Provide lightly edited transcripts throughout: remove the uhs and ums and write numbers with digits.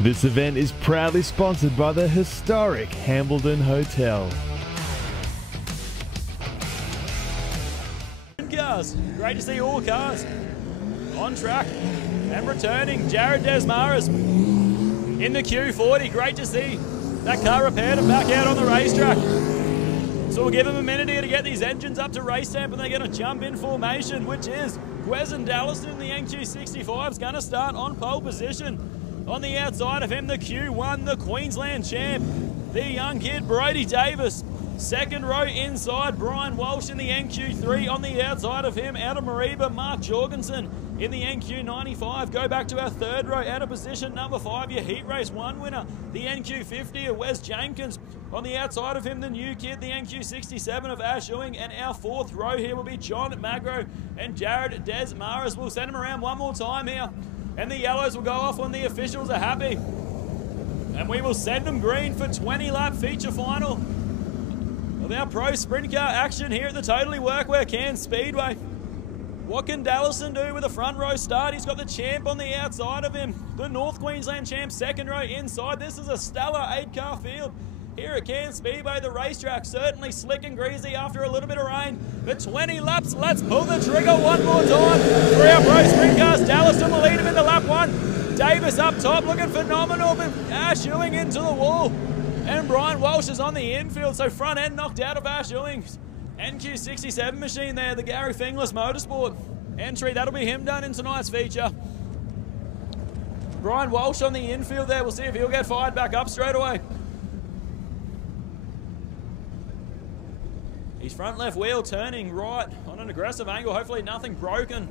This event is proudly sponsored by the historic Hambledon Hotel. Sprintcars, great to see all cars on track and returning. Jared Desmaras in the Q40, great to see that car repaired and back out on the racetrack. So we'll give them a minute here to get these engines up to race temp, and they're going to jump in formation, which is Wes and Dallison. The NQ65 is going to start on pole position. On the outside of him, the Q1, the Queensland champ, the young kid, Brody Davis. Second row inside, Brian Walsh in the NQ3. On the outside of him, out of Mariba, Mark Jorgensen in the NQ95. Go back to our third row, out of position number 5, your Heat Race 1 winner, the NQ50 of Wes Jenkins. On the outside of him, the new kid, the NQ67 of Ash Ewing. And our fourth row here will be John Magro and Jared Desmaras. We'll send him around one more time here, and the yellows will go off when the officials are happy. And we will send them green for 20-lap feature final of our pro sprint car action here at the TWW Cairns Speedway. What can Dallison do with a front row start? He's got the champ on the outside of him, the North Queensland champ second row inside. This is a stellar 8-car field here at Cairns Speedway. The racetrack certainly slick and greasy after a little bit of rain. But 20 laps, let's pull the trigger one more time for our pro sprint cars. Dallison will lead him into lap 1. Davis up top looking phenomenal, but Ash Ewing into the wall. And Brian Walsh is on the infield, so front end knocked out of Ash Ewing's NQ67 machine there, the Gary Finglas Motorsport entry. That'll be him done in tonight's feature. Brian Walsh on the infield there. We'll see if he'll get fired back up straight away. His front left wheel turning right on an aggressive angle. Hopefully nothing broken.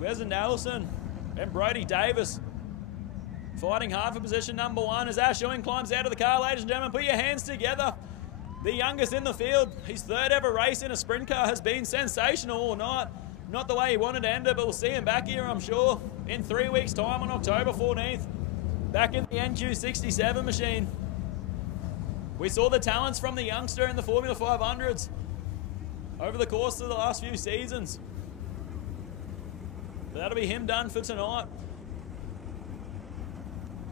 Wes and Allison and Brody Davis fighting hard for position number 1 as Ash Ewing climbs out of the car. Ladies and gentlemen, put your hands together. The youngest in the field, his third ever race in a sprint car, has been sensational all night. Not the way he wanted to end it, but we'll see him back here, I'm sure, in 3 weeks' time on October 14th. Back in the NQ67 machine. We saw the talents from the youngster in the Formula 500s over the course of the last few seasons. But that'll be him done for tonight.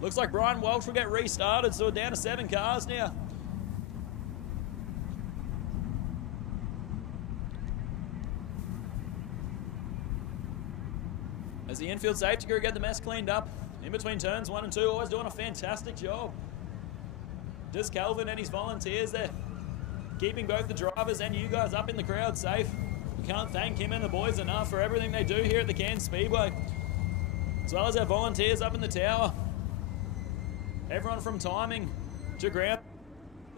Looks like Brian Walsh will get restarted, so we're down to 7 cars now. As the infield safety crew get the mess cleaned up in between turns 1 and 2, always doing a fantastic job. Does Calvin and his volunteers there, keeping both the drivers and you guys up in the crowd safe. You can't thank him and the boys enough for everything they do here at the Cairns Speedway, as well as our volunteers up in the tower. Everyone from timing to ground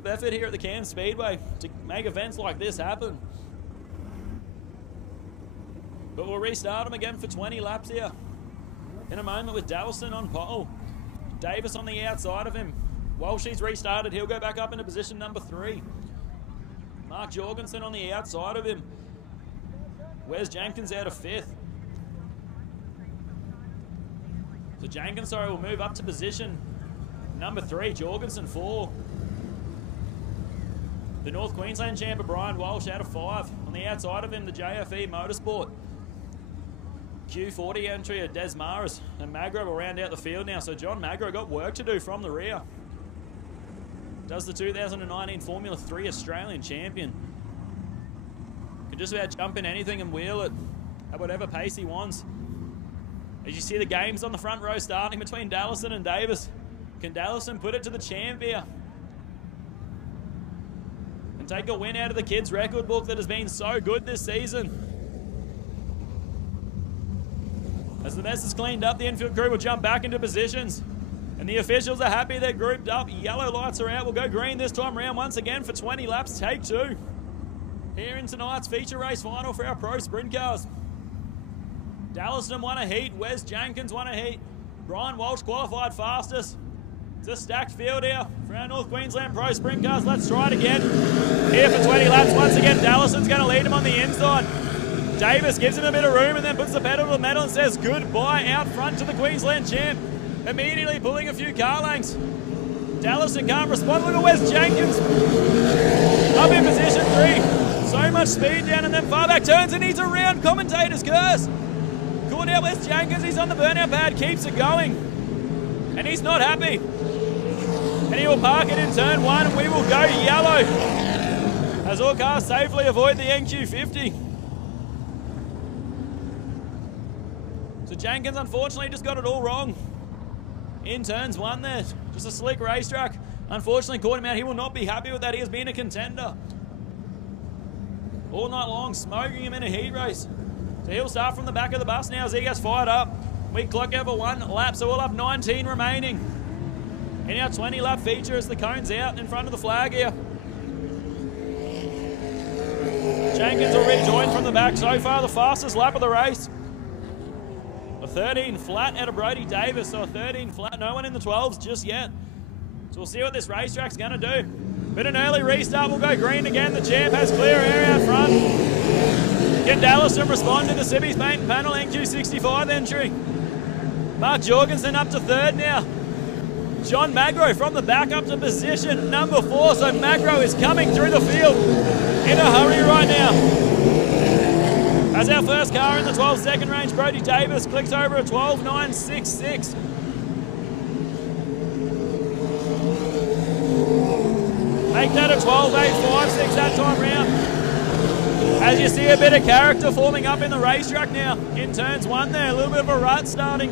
effort here at the Cairns Speedway to make events like this happen. But we'll restart them again for 20 laps here in a moment with Dallison on pole. Davis on the outside of him. While she's restarted, he'll go back up into position number 3. Mark Jorgensen on the outside of him. Wes Jenkins out of 5th. So Jenkins, sorry, will move up to position number 3. Jorgensen 4. The North Queensland champion Brian Walsh out of 5. On the outside of him, the JFE Motorsport Q40 entry of Desmaras, and Magro will round out the field now. So John Magro got work to do from the rear. Does the 2019 Formula 3 Australian champion. Can just about jump in anything and wheel it at whatever pace he wants. As you see the games on the front row starting between Dallison and Davis. Can Dallison put it to the champ here and take a win out of the kids' record book that has been so good this season? As the mess is cleaned up, the infield crew will jump back into positions. And the officials are happy they're grouped up. Yellow lights are out. We'll go green this time round once again for 20 laps. Take 2. Here in tonight's feature race final for our pro sprint cars. Dallison won a heat. Wes Jenkins won a heat. Brian Walsh qualified fastest. It's a stacked field here for our North Queensland pro sprint cars. Let's try it again. Here for 20 laps once again. Dallison's going to lead him on the inside. Davis gives him a bit of room and then puts the pedal to the metal and says goodbye out front to the Queensland champ. Immediately pulling a few car lengths. Dallison can't respond. Look at Wes Jenkins. Up in position 3. So much speed down and then far back turns and he's around. Commentator's curse. Caught out Wes Jenkins. He's on the burnout pad. Keeps it going. And he's not happy. And he will park it in turn 1 and we will go yellow. As all cars safely avoid the NQ50. So Jenkins unfortunately just got it all wrong in turns 1 there. Just a slick racetrack. Unfortunately caught him out. He will not be happy with that. He has been a contender all night long, smoking him in a heat race. So he'll start from the back of the bus now as he gets fired up. We clock over 1 lap, so we'll have 19 remaining in our 20 lap feature as the cone's out in front of the flag here. Jenkins will rejoin from the back. So far the fastest lap of the race. A 13 flat out of Brodie Davis, so a 13 flat. No one in the 12s just yet. So we'll see what this racetrack's going to do. But an early restart will go green again. The champ has clear air out front. Can Dallison respond to the Sibby's paint panel NQ65 entry? Mark Jorgensen up to 3rd now. John Magro from the back up to position number 4. So Magro is coming through the field in a hurry right now. As our first car in the 12-second range, Brodie Davis clicks over a 12.966. Make that a 12.856 that time round. As you see a bit of character forming up in the racetrack now. In turns 1 there, a little bit of a rut starting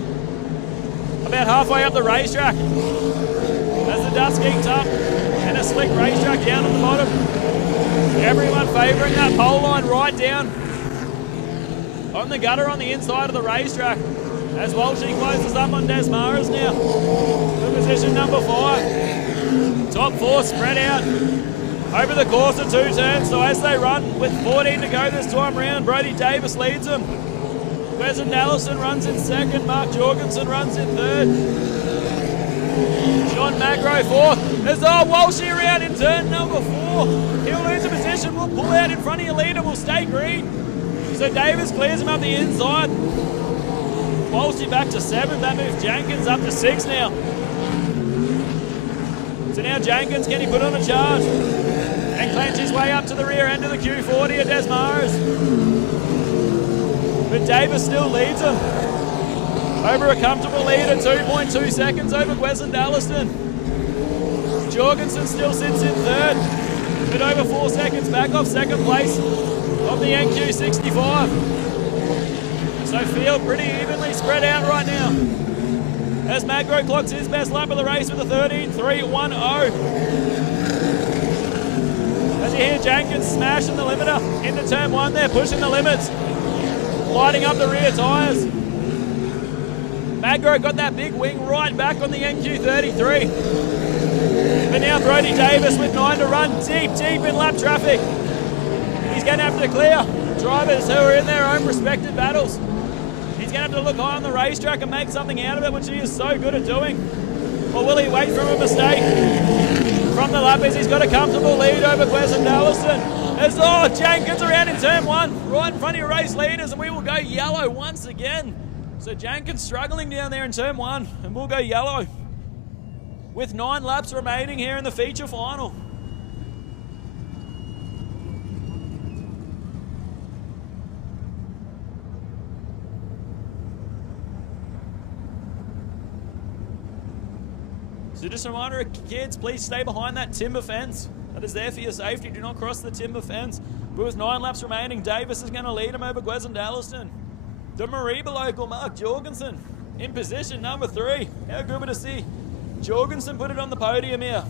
about halfway up the racetrack. As the dust geeks up and a slick racetrack down at the bottom. Everyone favouring that pole line right down on the gutter on the inside of the racetrack. As Walshy closes up on Desmaras now. To position number 5. Top 4 spread out over the course of 2 turns. So as they run with 14 to go this time round, Brodie Davis leads them. Wesson Allison runs in 2nd. Mark Jorgensen runs in 3rd. John Magro 4th. There's Walshy around in turn number 4. He'll lose a position. We'll pull out in front of your leader. We'll stay green. So Davis clears him up the inside. Walshy back to 7th. That moves Jenkins up to 6 now. So now Jenkins, can he put on a charge? And clench his way up to the rear end of the Q40 at Desmaras. But Davis still leads him. Over a comfortable lead at 2.2 seconds over Wesson Dallison. Jorgensen still sits in 3rd. But over 4 seconds back off 2nd place of the NQ65. So field pretty evenly spread out right now. As Magro clocks his best lap of the race with a 13.310. As you hear Jenkins smashing the limiter into turn 1 there, pushing the limits. Lighting up the rear tyres. Magro got that big wing right back on the NQ33. But now Brodie Davis with 9 to run, deep in lap traffic. He's going to have to clear drivers who are in their own respective battles. He's going to have to look high on the racetrack and make something out of it, which he is so good at doing. Or will he wait for a mistake from the lappers? He's got a comfortable lead over Wesson Dallison. There's Jenkins around in turn 1, right in front of your race leaders, and we will go yellow once again. So Jenkins struggling down there in turn 1, and we'll go yellow with 9 laps remaining here in the feature final. So just a reminder, kids, please stay behind that timber fence. That is there for your safety. Do not cross the timber fence. But with 9 laps remaining, Davis is going to lead him over Wesson Dallison. The Mariba local, Mark Jorgensen, in position number 3. How good to see Jorgensen put it on the podium here.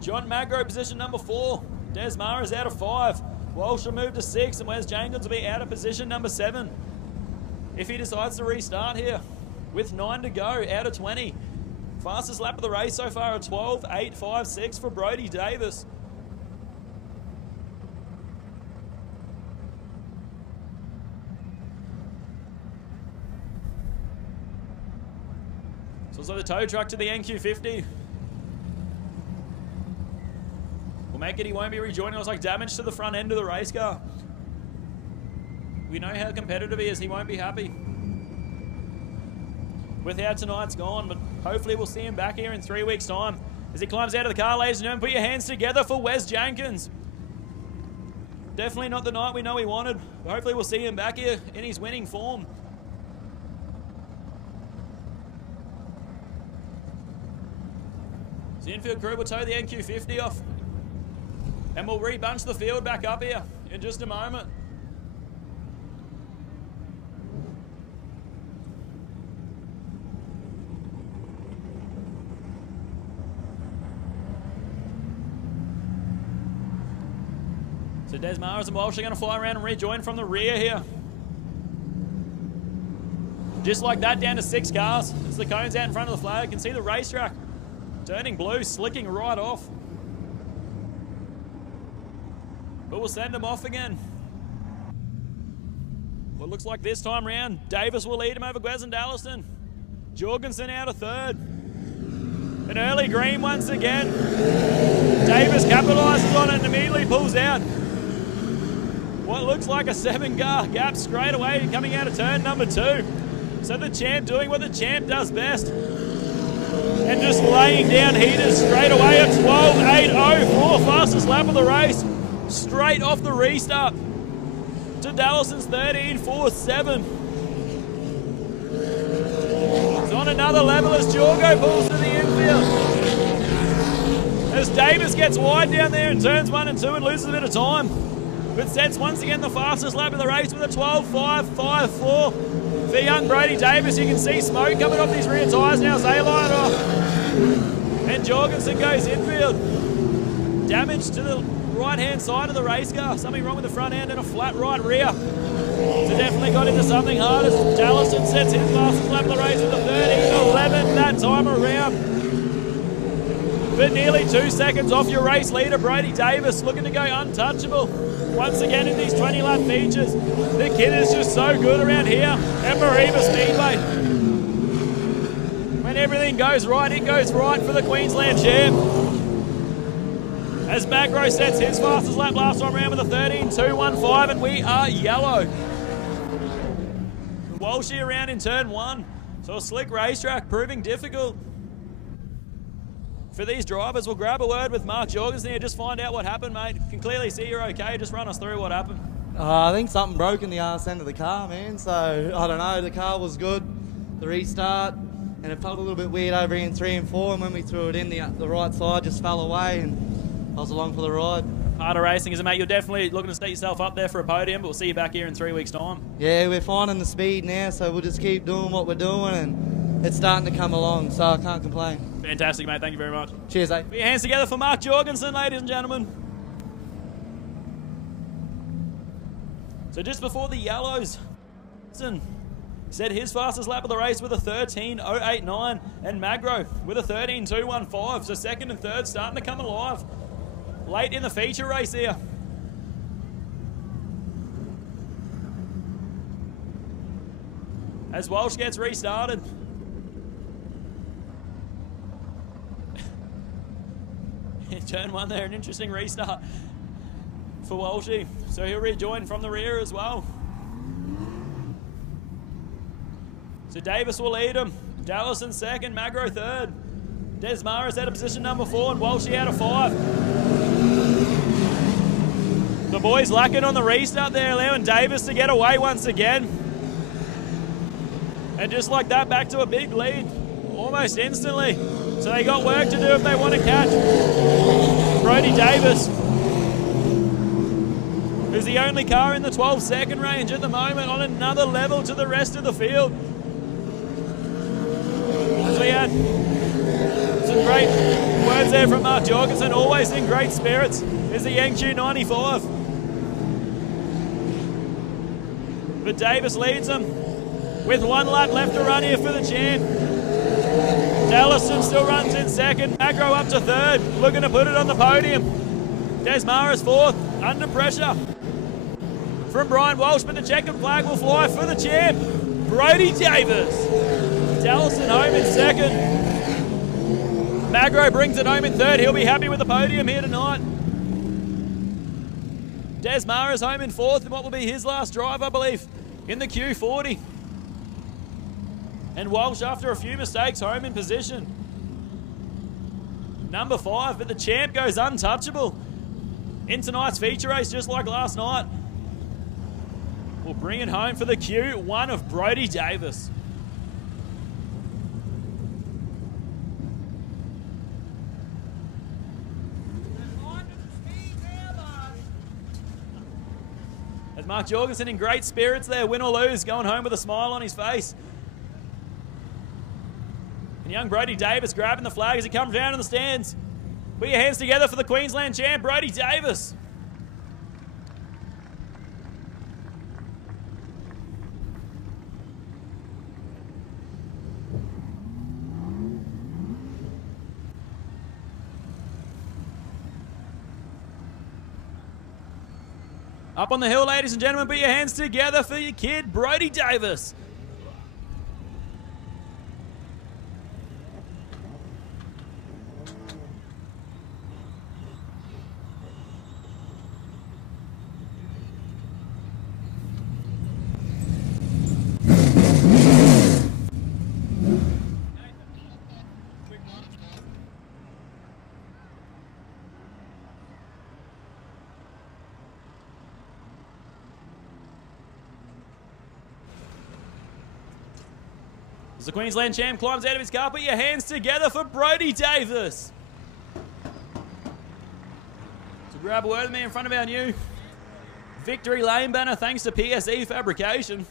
John Magro, position number 4. Desmaras out of 5. Walsh will move to 6, and Wes Jenkins will be out of position number 7. If he decides to restart here with 9 to go, out of 20. Fastest lap of the race so far, a 12.856 for Brodie Davis. So it's like the tow truck to the NQ50. We'll make it, he won't be rejoining. It was like damage to the front end of the race car. We know how competitive he is. He won't be happy with how tonight's gone, but hopefully we'll see him back here in 3 weeks' time. As he climbs out of the car, ladies and gentlemen, put your hands together for Wes Jenkins. Definitely not the night we know he wanted, but hopefully we'll see him back here in his winning form. The infield crew will tow the NQ50 off, and we'll rebunch the field back up here in just a moment. So Des Maras and Walsh are going to fly around and rejoin from the rear here. Just like that, down to 6 cars. As the cone's out in front of the flag, you can see the racetrack turning blue, slicking right off. But we'll send them off again. Well, it looks like this time round, Davis will lead him over Gwez and Dallison. Jorgensen out of 3rd. An early green once again. Davis capitalises on it and immediately pulls out. What looks like a 7-car gap straight away coming out of turn number 2. So the champ doing what the champ does best. And just laying down heaters straight away at 12.804, fastest lap of the race. Straight off the restart to Dallason's 13.47. It's on another level as Jorgo pulls to the infield. As Davis gets wide down there in turns 1 and 2 and loses a bit of time. But sets once again the fastest lap of the race with a 12.554 for young Brody Davis. You can see smoke coming off these rear tyres now as they line off. And Jorgensen goes infield. Damage to the right-hand side of the race car. Something wrong with the front end and a flat right rear. So definitely got into something hard as Dallison sets his fastest lap of the race with a 13.11 that time around. But nearly 2 seconds off your race leader, Brody Davis, looking to go untouchable. Once again in these 20-lap features. The kid is just so good around here at Mareeba Speedway. When everything goes right, it goes right for the Queensland champ. As Magro sets his fastest lap last time around with a 13.215, and we are yellow. Walshy around in turn 1. So a slick racetrack proving difficult for these drivers. We'll grab a word with Mark Jorgensen here, just find out what happened, mate. Can clearly see you're okay. Just run us through what happened. I think something broke in the arse end of the car, man. So, I don't know, the car was good, the restart, and it felt a little bit weird over in 3 and 4, and when we threw it in, the right side just fell away, and I was along for the ride. Part of racing, isn't it, mate? You're definitely looking to set yourself up there for a podium, but we'll see you back here in 3 weeks' time. Yeah, we're finding the speed now, so we'll just keep doing what we're doing, and it's starting to come along, so I can't complain. Fantastic, mate. Thank you very much. Cheers, eh? Put your hands together for Mark Jorgensen, ladies and gentlemen. So just before the yellows, set his fastest lap of the race with a 13.089, and Magro with a 13.215. So second and third starting to come alive late in the feature race here. As Walsh gets restarted. In turn 1 there, an interesting restart for Walshy. So he'll rejoin from the rear as well. So Davis will lead him. Dallison second, Magro third. Des Maras out of position number 4 and Walshy out of 5. The boys lacking on the restart there, allowing Davis to get away once again. And just like that, back to a big lead almost instantly. So they got work to do if they want to catch Brody Davis, who's the only car in the 12-second range at the moment, on another level to the rest of the field. As we had some great words there from Mark Jorgensen, always in great spirits, is the NQ95. But Davis leads them with 1 lap left to run here for the champ. Dallison still runs in second. Magro up to third, looking to put it on the podium. Des Maras fourth, under pressure from Brian Walsh, but the checkered flag will fly for the champ, Brody Davis. Dallison home in second. Magro brings it home in third. He'll be happy with the podium here tonight. Desmara's home in fourth in what will be his last drive, I believe, in the Q40. And Walsh, after a few mistakes, home in position. Number 5, but the champ goes untouchable in tonight's feature race, just like last night. We'll bring it home for the Q1 of Brodie Davis. As Mark Jorgensen in great spirits there, win or lose, going home with a smile on his face. And young Brodie Davis grabbing the flag as he comes down in the stands. Put your hands together for the Queensland champ, Brodie Davis. Up on the hill, ladies and gentlemen, put your hands together for your kid, Brodie Davis. As the Queensland champ climbs out of his car, put your hands together for Brodie Davis. So grab a word with me in front of our new Victory Lane banner, thanks to PSE Fabrication.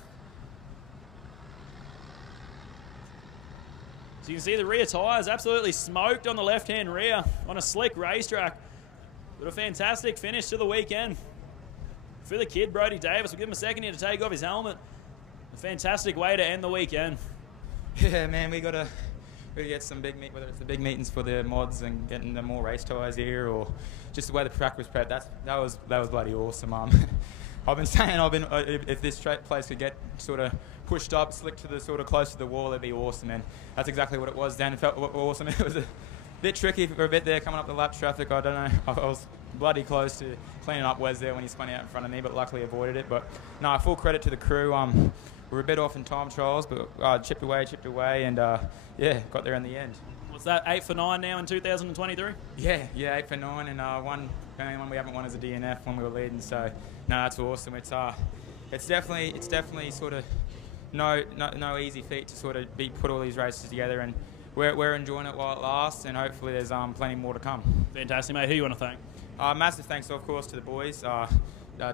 So you can see the rear tyres absolutely smoked on the left-hand rear on a slick racetrack. But a fantastic finish to the weekend for the kid, Brodie Davis. We'll give him a second here to take off his helmet. A fantastic way to end the weekend. Yeah, man, we gotta get some big meet, whether it's the big meetings for the mods and getting the more race tyres here, or just the way the track was prepped. That was bloody awesome. I've been saying if this place could get sort of pushed up, slick to the sort of close to the wall, it'd be awesome. And that's exactly what it was. Dan, it felt awesome. It was a bit tricky for a bit there coming up the lap traffic. I don't know. I was bloody close to cleaning up Wes there when he spun out in front of me, but luckily avoided it. But no, full credit to the crew. We were a bit off in time trials, but chipped away, and yeah, got there in the end. What's that, 8 for 9 now in 2023? Yeah, 8 for 9, and the only one we haven't won is a DNF when we were leading. So no, that's awesome. It's definitely sort of no easy feat to sort of put all these races together, and we're enjoying it while it lasts, and hopefully there's plenty more to come. Fantastic, mate. Who you want to thank? Massive thanks, of course, to the boys.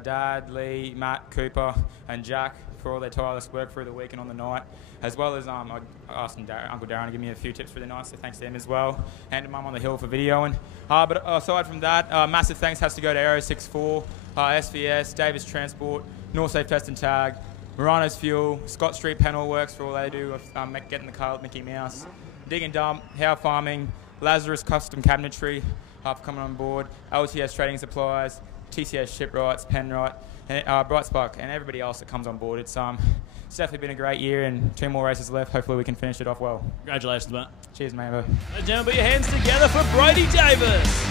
Dad, Lee, Matt, Cooper, and Jack for all their tireless work through the week and on the night, as well as I asked Uncle Darren to give me a few tips for the night, so thanks to him as well, and to Mum on the hill for videoing. But aside from that, massive thanks has to go to Aero 64, SVS, Davis Transport, North Safe Test and Tag, Murano's Fuel, Scott Street Panel Works for all they do with getting the car with Mickey Mouse, Dig and Dump, How Farming, Lazarus Custom Cabinetry for coming on board, LTS Trading Supplies, TCS Shipwrights, Penwright, and Bright Spark, and everybody else that comes on board. It's definitely been a great year, and 2 more races left. Hopefully we can finish it off well. Congratulations, mate. Cheers, mate. Gentlemen, put your hands together for Brodie Davis.